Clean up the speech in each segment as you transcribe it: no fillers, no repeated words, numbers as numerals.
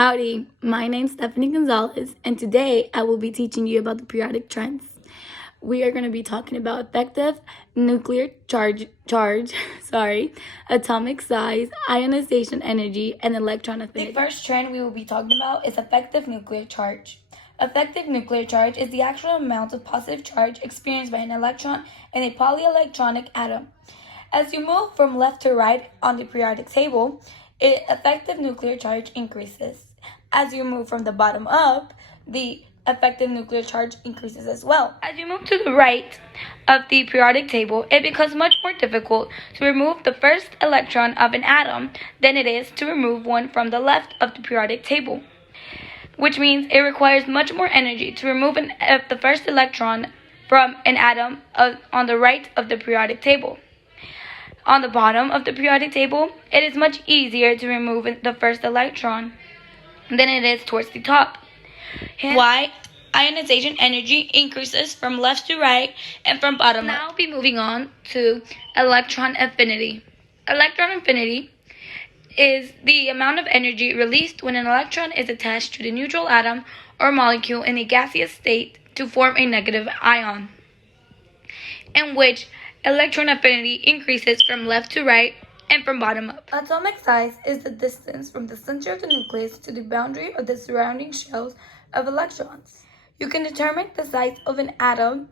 Howdy, my name's Stephanie Gonzalez, and today I will be teaching you about the periodic trends. We are going to be talking about effective nuclear charge, atomic size, ionization energy, and electron affinity. The first trend we will be talking about is effective nuclear charge. Effective nuclear charge is the actual amount of positive charge experienced by an electron in a polyelectronic atom. As you move from left to right on the periodic table, effective nuclear charge increases. As you move from the bottom up, the effective nuclear charge increases as well. As you move to the right of the periodic table, it becomes much more difficult to remove the first electron of an atom than it is to remove one from the left of the periodic table, which means it requires much more energy to remove the first electron from an atom on the right of the periodic table. On the bottom of the periodic table, it is much easier to remove the first electron than it is towards the top. Hence, why ionization energy increases from left to right and from bottom up. Now we'll be moving on to electron affinity. Electron affinity is the amount of energy released when an electron is attached to the neutral atom or molecule in a gaseous state to form a negative ion, in which electron affinity increases from left to right and from bottom up. Atomic size is the distance from the center of the nucleus to the boundary of the surrounding shells of electrons. You can determine the size of an atom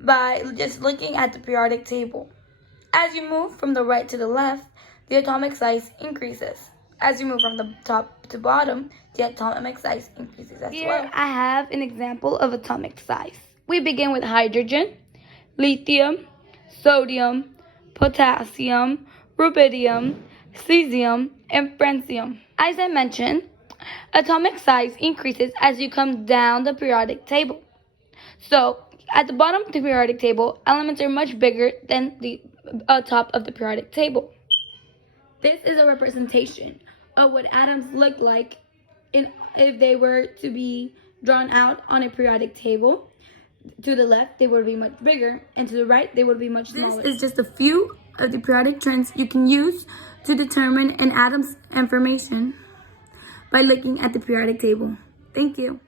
by just looking at the periodic table. As you move from the right to the left, the atomic size increases. As you move from the top to bottom, the atomic size increases as well. Here I have an example of atomic size. We begin with hydrogen, lithium, sodium, potassium, rubidium, cesium, and francium. As I mentioned, atomic size increases as you come down the periodic table. So, at the bottom of the periodic table, elements are much bigger than the top of the periodic table. This is a representation of what atoms look like if they were to be drawn out on a periodic table. To the left, they would be much bigger, and to the right, they would be much smaller. This is just a few of the periodic trends you can use to determine an atom's information by looking at the periodic table. Thank you.